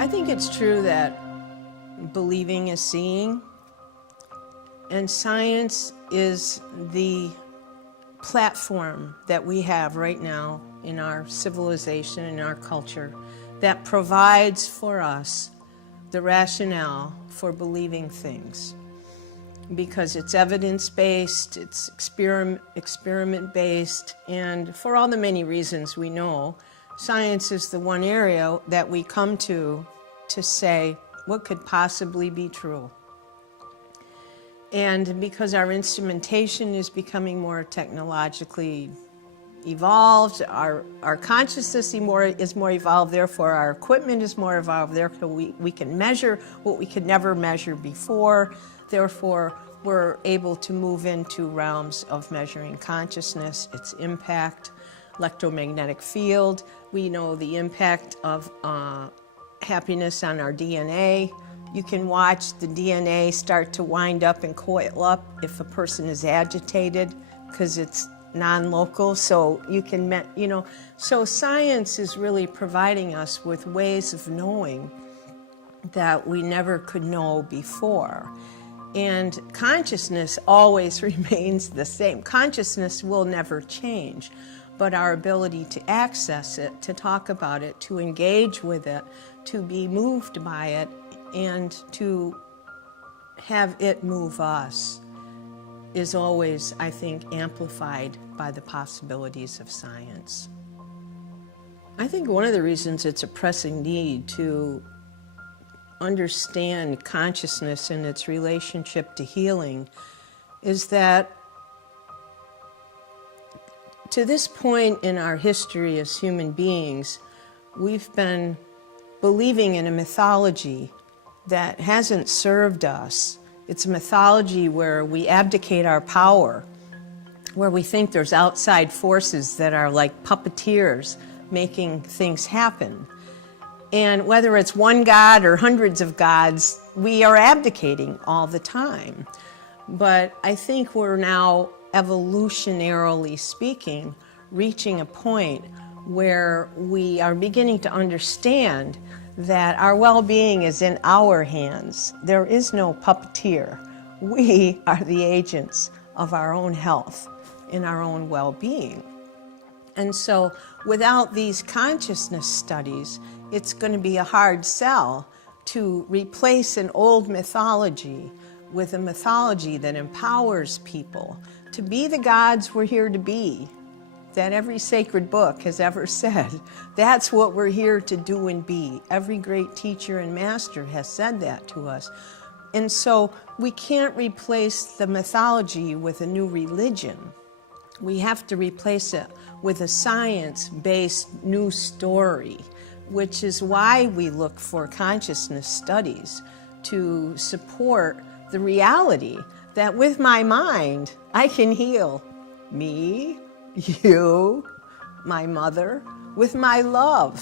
I think it's true that believing is seeing, and science is the platform that we have right now in our civilization, in our culture, that provides for us the rationale for believing things. Because it's evidence-based, it's experiment-based, and for all the many reasons we know, science is the one area that we come to say what could possibly be true. And because our instrumentation is becoming more technologically evolved, our consciousness is more evolved, therefore our equipment is more evolved, therefore we can measure what we could never measure before, therefore we're able to move into realms of measuring consciousness, its impact, electromagnetic field. We know the impact of happiness on our DNA. You can watch the DNA start to wind up and coil up if a person is agitated because it's non-local, so you can, so science is really providing us with ways of knowing that we never could know before. And consciousness always remains the same. Consciousness will never change, but our ability to access it, to talk about it, to engage with it, to be moved by it, and to have it move us is always, I think, amplified by the possibilities of science. I think one of the reasons it's a pressing need to understand consciousness and its relationship to healing is that to this point in our history as human beings, we've been believing in a mythology that hasn't served us. It's a mythology where we abdicate our power, where we think there's outside forces that are like puppeteers making things happen. And whether it's one God or hundreds of gods, we are abdicating all the time. But I think we're now, evolutionarily speaking, reaching a point where we are beginning to understand that our well-being is in our hands. There is no puppeteer. We are the agents of our own health and our own well-being. And so without these consciousness studies, it's going to be a hard sell to replace an old mythology with a mythology that empowers people to be the gods we're here to be, that every sacred book has ever said. That's what we're here to do and be. Every great teacher and master has said that to us. And so we can't replace the mythology with a new religion. We have to replace it with a science-based new story, which is why we look for consciousness studies to support the reality that with my mind, I can heal me, you, my mother. With my love,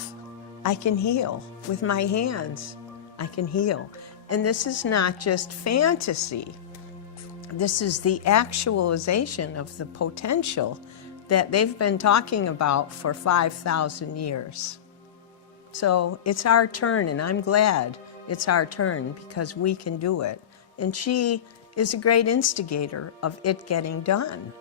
I can heal. With my hands, I can heal. And this is not just fantasy. This is the actualization of the potential that they've been talking about for 5,000 years. So it's our turn, and I'm glad it's our turn because we can do it. And she is a great instigator of it getting done.